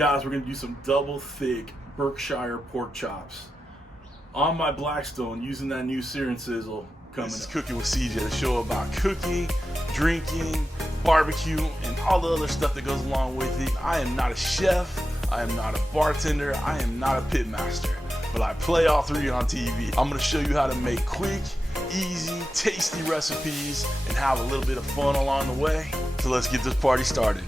Guys, we're gonna do some double thick Berkshire pork chops on my Blackstone using that new Sear N Sizzle coming This is up. Cooking with CJ, the show about cooking, drinking, barbecue, and all the other stuff that goes along with it. I am not a chef, I am not a bartender, I am not a pit master, but I play all three on TV. I'm gonna show you how to make quick, easy, tasty recipes and have a little bit of fun along the way. So let's get this party started.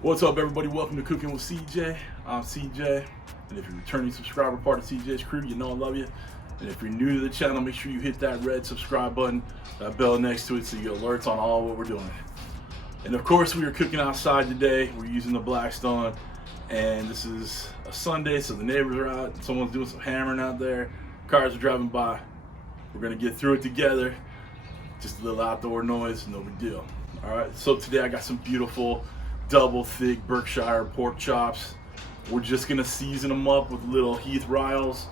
What's up, everybody? Welcome to Cooking with CJ. I'm CJ, and if you're a returning subscriber, part of CJ's crew, you know I love you. And if you're new to the channel, make sure you hit that red subscribe button, that bell next to it, so you get alerts on all what we're doing. And of course, we are cooking outside today. We're using the Blackstone, and this is a Sunday, so the neighbors are out. Someone's doing some hammering out there. Cars are driving by. We're gonna get through it together. Just a little outdoor noise, no big deal. All right, so today I got some beautiful double thick Berkshire pork chops. We're just gonna season them up with little Heath Riles,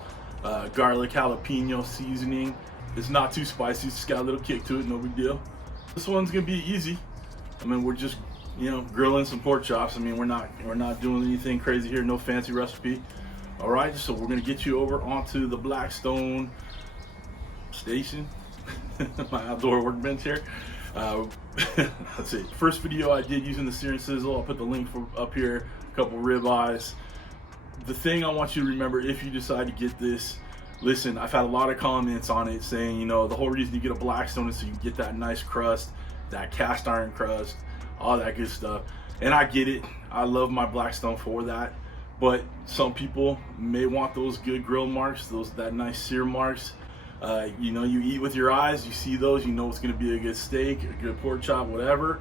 garlic jalapeno seasoning. It's not too spicy, it's just got a little kick to it, no big deal. This one's gonna be easy. I mean, we're just, grilling some pork chops. I mean, we're not doing anything crazy here, no fancy recipe. All right, so we're gonna get you over onto the Blackstone station, my outdoor workbench here. Let's see. First video I did using the Sear N Sizzle. I'll put the link up here. A couple rib eyes. The thing I want you to remember, if you decide to get this, listen, I've had a lot of comments on it saying, the whole reason you get a Blackstone is so you get that nice crust, that cast iron crust, all that good stuff. And I get it. I love my Blackstone for that. But some people may want those good grill marks, that nice sear marks. You eat with your eyes, you see those, you know it's going to be a good steak, a good pork chop, whatever.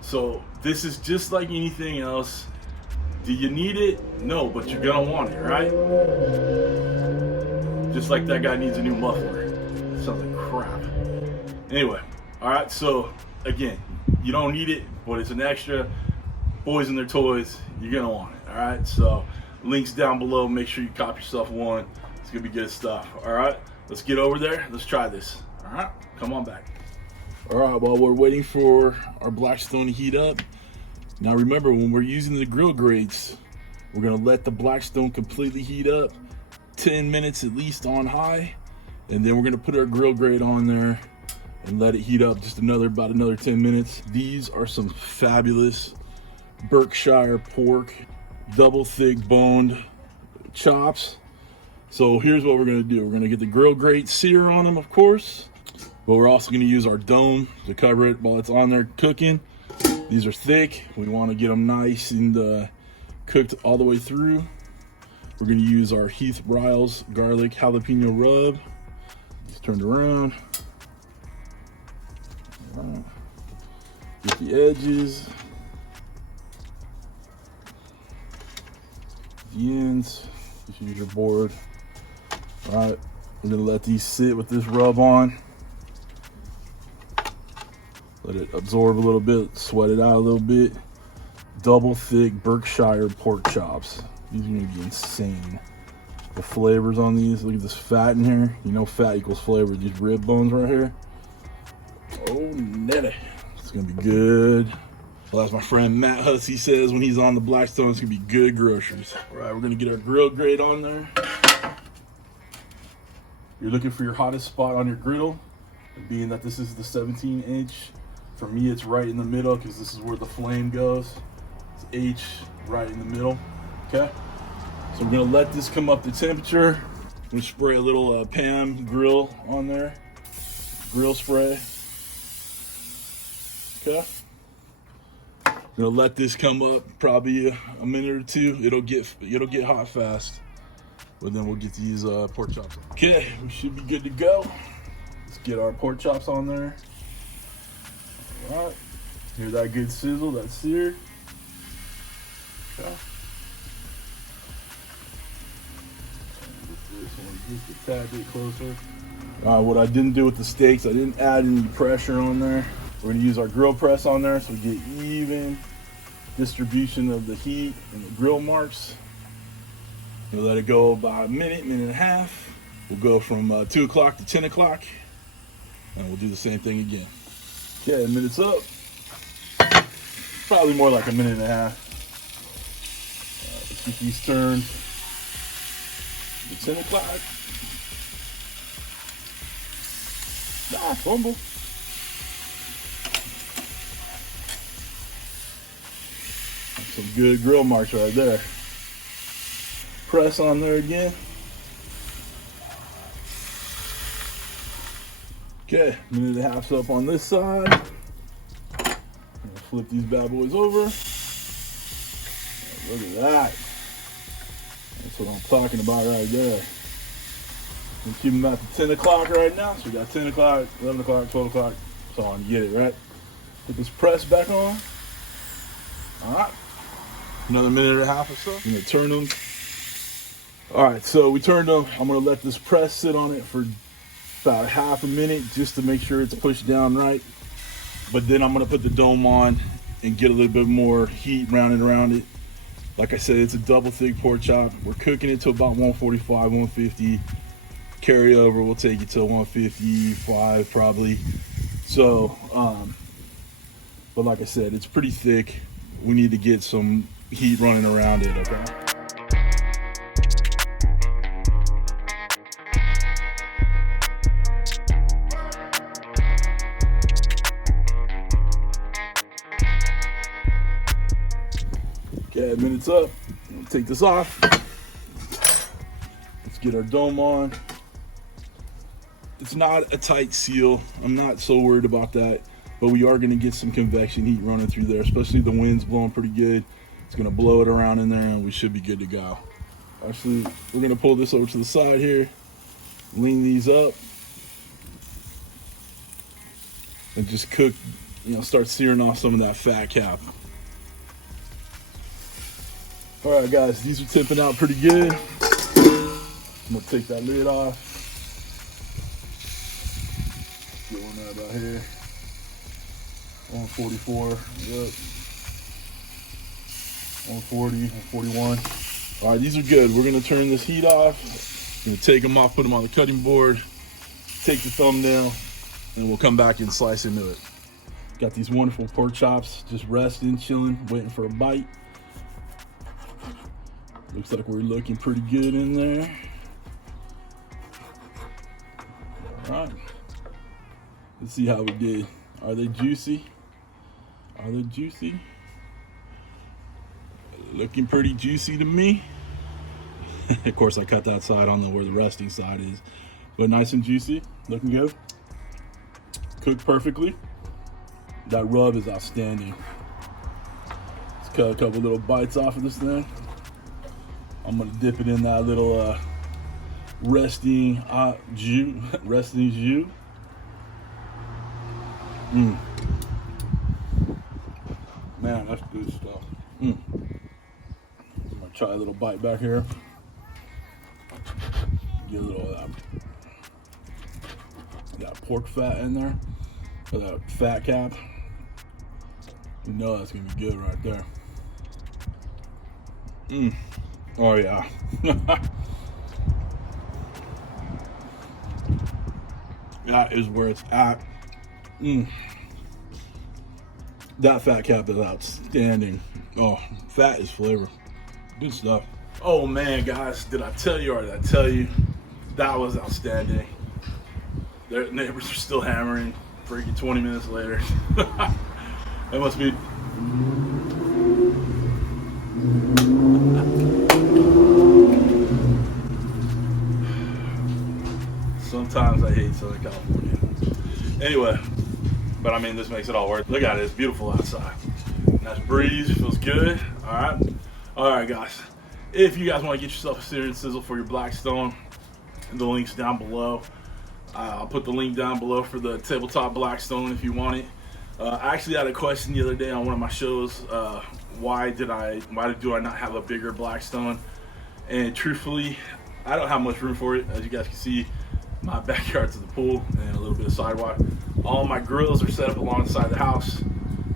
So this is just like anything else. Do you need it? No, but you're going to want it, right? Just like that guy needs a new muffler. Sounds like crap. Anyway, all right, so again, you don't need it, but it's an extra. Boys and their toys, you're going to want it, all right? So links down below, make sure you cop yourself one. It's going to be good stuff, all right? Let's get over there. Let's try this. All right, come on back. All right, while we're waiting for our Blackstone to heat up, now remember, when we're using the GrillGrates, we're gonna let the Blackstone completely heat up, 10 minutes at least on high, and then we're gonna put our GrillGrate on there and let it heat up just about another 10 minutes. These are some fabulous Berkshire pork, double thick boned chops. So here's what we're gonna do. We're gonna get the GrillGrate sear on them, of course, but we're also gonna use our dome to cover it while it's on there cooking. These are thick. We wanna get them nice and cooked all the way through. We're gonna use our Heath Riles garlic jalapeno rub. Just turn it around. Get the edges, the ends. Just use your board. All right, we're gonna let these sit with this rub on. Let it absorb a little bit, sweat it out a little bit. Double thick Berkshire pork chops. These are gonna be insane. The flavors on these, look at this fat in here. You know fat equals flavor. These rib bones right here. Oh, netty. It's gonna be good. Well, as my friend Matt Hussey says when he's on the Blackstone, it's gonna be good groceries. All right, we're gonna get our GrillGrate on there. You're looking for your hottest spot on your griddle, being that this is the 17-inch. For me, it's right in the middle because this is where the flame goes. It's H right in the middle, okay? So we're gonna let this come up to temperature. I'm gonna spray a little Pam grill on there, grill spray, okay? I'm gonna let this come up probably a minute or two. It'll get hot fast. But then we'll get these pork chops on. Okay, we should be good to go. Let's get our pork chops on there. All right, hear that good sizzle, that sear. Okay. Get this one just a tad bit closer. What I didn't do with the steaks, I didn't add any pressure on there. We're gonna use our grill press on there so we get even distribution of the heat and the grill marks. We'll let it go about a minute and a half. We'll go from 2 o'clock to 10 o'clock. And we'll do the same thing again. Okay, a minute's up. Probably more like a minute and a half. Let's get these turned. It's 10 o'clock. Ah, fumble. That's some good grill marks right there. Press on there again. Okay, minute and a half's up on this side. I'm gonna flip these bad boys over. Look at that. That's what I'm talking about right there. I'm keeping them at the 10 o'clock right now. So we got 10 o'clock, 11 o'clock, 12 o'clock, so on. You get it, right? Put this press back on. All right. Another minute and a half or so. I'm gonna turn them. All right, so we turned them. I'm gonna let this press sit on it for about half a minute just to make sure it's pushed down right. But then I'm gonna put the dome on and get a little bit more heat rounded around it. Like I said, it's a double thick pork chop. We're cooking it to about 145, 150. Carryover will take it to 155 probably. So, but like I said, it's pretty thick. We need to get some heat running around it, okay? Okay, minute's up. We'll take this off. Let's get our dome on. It's not a tight seal. I'm not so worried about that, but we are gonna get some convection heat running through there, especially the wind's blowing pretty good. It's gonna blow it around in there and we should be good to go. Actually, we're gonna pull this over to the side here, lean these up, and just cook, start searing off some of that fat cap. All right, guys, these are tipping out pretty good. I'm gonna take that lid off. Get one right about here. 144, yep. 140, 141. All right, these are good. We're gonna turn this heat off. Gonna take them off, put them on the cutting board, take the thumbnail, and we'll come back and slice into it. Got these wonderful pork chops, just resting, chilling, waiting for a bite. Looks like we're looking pretty good in there. All right. Let's see how we did. Are they juicy? Are they juicy? Looking pretty juicy to me. Of course, I cut that side on where the resting side is. But nice and juicy. Looking good. Cooked perfectly. That rub is outstanding. Let's cut a couple little bites off of this thing. I'm gonna dip it in that little resting jus. Resting jus. Man, that's good stuff. I'm gonna try a little bite back here. Get a little of that pork fat in there, or that fat cap. You know that's gonna be good right there. Oh yeah. That is where it's at. That fat cap is outstanding. Oh, fat is flavor. Good stuff. Oh man, guys, did I tell you or did I tell you? That was outstanding. Their neighbors are still hammering freaking 20 minutes later. That must be. Sometimes I hate Southern California. Anyway, but I mean, this makes it all worth it. Look at it, it's beautiful outside. Nice breeze, feels good. All right, guys. If you guys want to get yourself a Sear N Sizzle for your Blackstone, the link's down below. I'll put the link down below for the tabletop Blackstone if you want it. I actually had a question the other day on one of my shows. Why do I not have a bigger Blackstone? And truthfully, I don't have much room for it. As you guys can see, my backyard's to the pool and a little bit of sidewalk. All my grills are set up alongside the house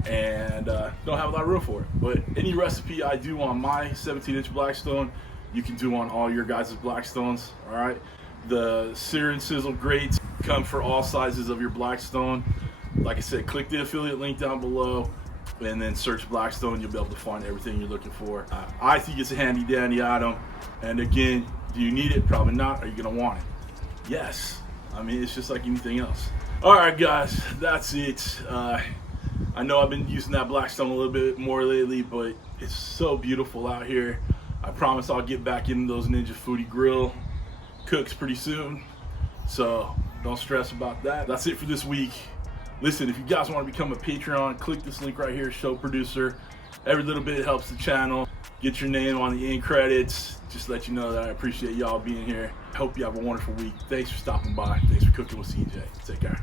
and don't have a lot of room for it. But any recipe I do on my 17-inch Blackstone, you can do on all your guys' Blackstones. All right, the Sear N Sizzle grates come for all sizes of your Blackstone. Like I said, click the affiliate link down below and then search Blackstone. You'll be able to find everything you're looking for. I think it's a handy dandy item. And again, do you need it? Probably not. Are you gonna want it? Yes. I mean, it's just like anything else. All right, guys, that's it. I know I've been using that Blackstone a little bit more lately, but it's so beautiful out here. I promise I'll get back into those Ninja Foodie Grill cooks pretty soon. So don't stress about that. That's it for this week. Listen, if you guys want to become a Patreon, click this link right here, show producer. Every little bit helps the channel. Get your name on the end credits. Just let you know that I appreciate y'all being here. I hope you have a wonderful week. Thanks for stopping by. Thanks for cooking with CJ. Take care.